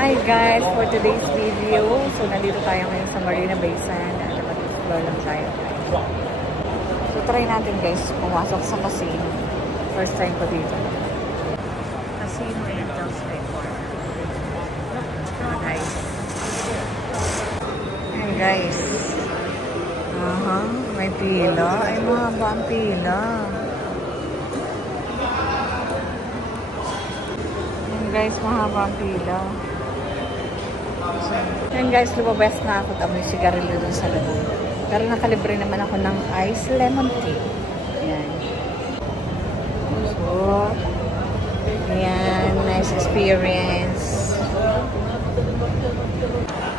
Hi guys, for today's video, so nandito tayo ngayon sa Marina Bay Sands. Mag-explore lang tayo. So try natin guys, pumasok sa casino. First time ko dito. Casino in Del Spector. Nice. Hi guys. May pila. Ay, mahaba ang pila. Ayan guys, mahaba ang pila. Ayan guys, lumabas na ako. Amoy sigarilyo dun sa loob. Pero nakalibre naman ako ng ice lemon tea. Ayan. So, ayan. Nice experience.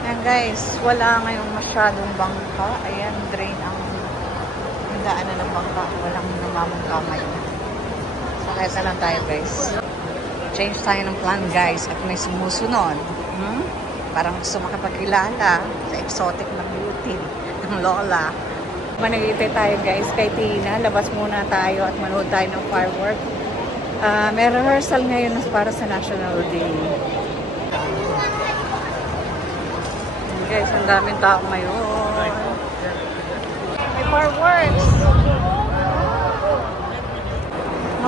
Ayan guys, wala ngayong masyadong bangka. Ayan, drain ang daanan ng bangka. Walang namamangkamay. So, kahit na lang tayo guys. Change tayo ng plan guys. At may sumusunod. Parang gusto makapagkilala sa exotic na beauty ng Lola. Managitay tayo guys kay Tina. Labas muna tayo at manood tayo ng firework. May rehearsal ngayon para sa National Day. Guys, ang daming tao ngayon. May fireworks!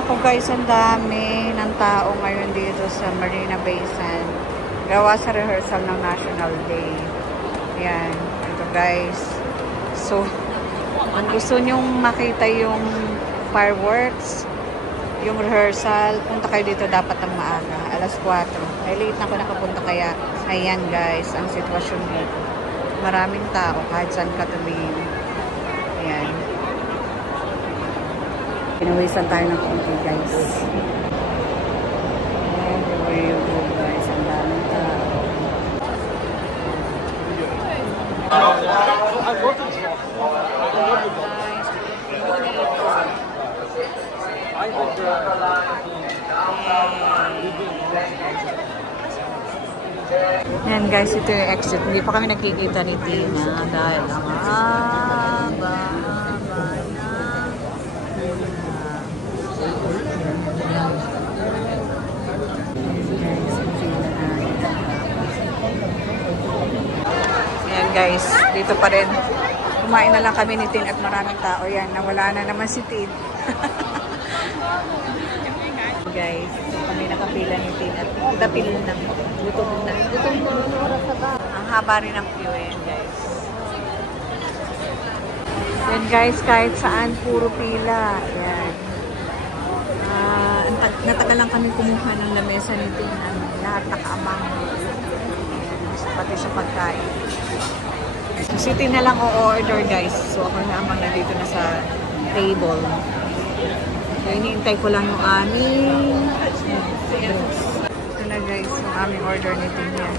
Ako guys, ang dami ng tao ngayon dito sa Marina Bay Sands. Gawa sa rehearsal ng National Day. Ayan. Ito guys. So, kung gusto nyong makita yung fireworks, yung rehearsal, punta kayo dito dapat ang maaga. Alas 4. Ay, late na ako nakapunta kaya. Ayan guys, ang sitwasyon dito. Maraming tao kahit saan ka tumingin. Ayan. Pinawisan tayo ng konti guys. Everywhere you go guys, ang daming tao. Yan guys, ito yung exit. Hindi pa kami nakikita ni Tina dahil ang haba na. Ayan guys, dito pa rin. Kumain na lang kami ni Tin at maraming tao. Yan, nawala na naman si Tin. Guys, so kami nakapila ni Tin at kitapil na. Gutom na. Gutom na. Ang haba rin ang queue yan guys. Yan guys, kahit saan puro pila. Yan. Natagal lang kami kumuha ng lamesa ni Tin. Lahat nakaamang. Pati sa pagkain. So, si Tin na lang o-order guys. So, ako naman na dito na sa table. So, iniintay ko lang yung aming drinks. Ito na guys, yung aming order ni Tin yan.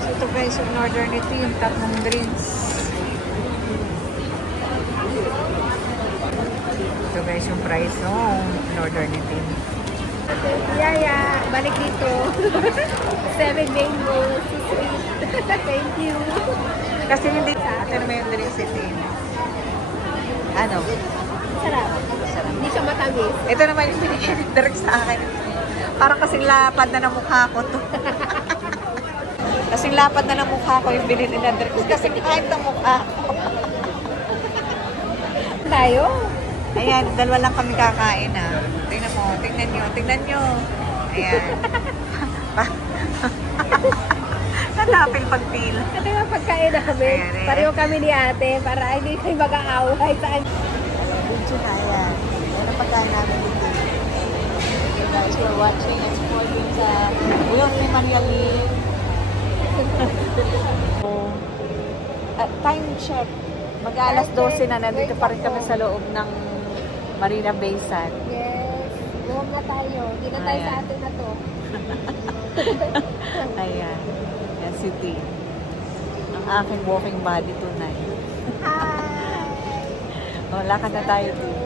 So, ito guys, yung order ni Tin. Tatlong drinks. Ito guys, yung price yung order ni Tin. Yaya, balik dito. 7 mango, so sweet. Thank you. Kasi hindi sa atin naman yung drinks si Tin. Ano? Sarap. Sarap. Hindi siya matamis. Ito naman yung binigyan ng direct sa akin. Parang kasing lapad na ng mukha ko to. Kasing lapad na ng mukha ko yung binili ng direct. Kasing hype ng mukha ko. Tayo? Ayan, dalawa lang kami kakain ha. Tingnan mo, tingnan nyo. Ayan. Hanapin pagpila. Ito yung pagkain namin. Ayan. Pareho kami ni ate para hindi kayo mag-aaway. Dito na, ayan. Yan ang pagkain namin dito. Okay guys, we're watching and supporting sa Ulong ni Maniali. Time check. Mag-alas 12 na. Nandito pa rin kami sa loob ng Marina Bay Sands. Yes. Luwag na tayo. Hindi na tayo sa atin na to. Ayan. Yan si T. Ang aking walking body tonight. Hi! Lakad na tayo din.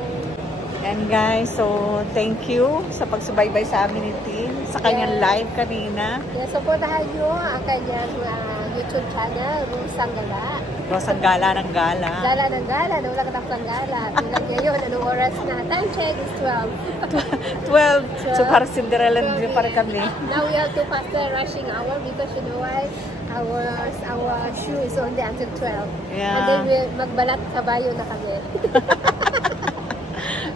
Yan guys. So, thank you sa pagsubaybay sa amin ni Tin. Sa kanyang live kanina. Yes, supportahan nyo ang kanyang YouTube channel, Rusang Gala. Rosang Gala ng Gala. Gala ng Gala, nawala ka ng gala. Tulad ngayon, anong oras na? Time check is 12. 12. So parang Cinderella din para kami. Now we have to pass the rushing hour because you know why? Our shoe is only until 12. Yeah. And then we magbalat kabayo na kami.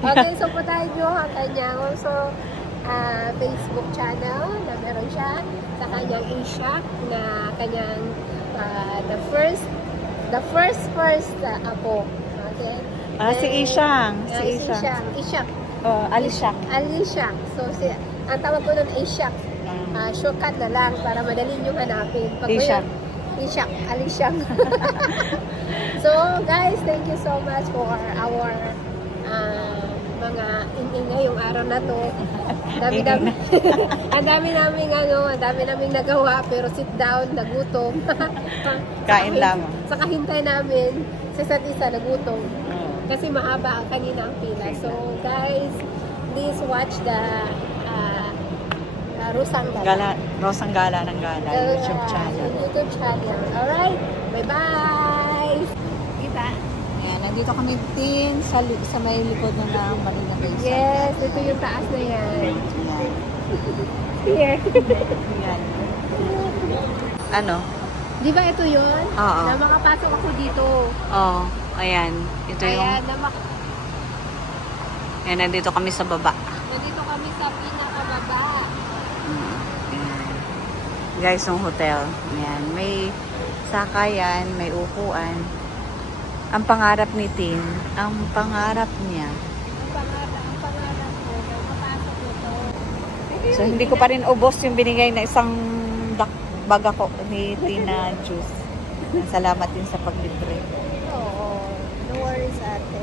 Okay, so puntahan nyo ang kanyang also Facebook channel na meron siya sa kanyang Ishak na kanyang the first apo. Okay? Si Ishang. Si Ishak. Ishak. Alishak. Alishak. So, ang tawag ko nun Ishak. Shortcut na lang para madali nyo hanapin. Ishak. Ishak. Alishak. So, guys, thank you so much for our mga ingay yung araw na to. Ang dami naming nagawa pero sit down, nagutom. Kain lamang. Saka hintay namin sa isa't isa nagutom. Kasi mahaba ang kanina ang pila. So guys, please watch the Rusang Gala. Rosang Gala ng Gala YouTube channel. YouTube channel. Alright? Bye-bye! Kita? Ayan, nandito kami din sa may likod ng Marina Bay Sands. Yes, ito yung taas na yan. Ayan. Here. Ayan. Ano? Di ba ito yun? Oo. Na makapasok ako dito. Oo. Ayan. Ito yung... Ayan, Ayan, nandito kami sa baba. nandito kami sa pinakababa. Guys, yung hotel. Ayan. May sakayan, may upuan. Ang pangarap ni Tin, ang pangarap niya. Ang pangarap ko, makapasok nito. So, hindi ko pa rin ubos yung binigay na isang bag ako ni Tina juice. Salamat din sa paglibre. Oo. No worries, ate.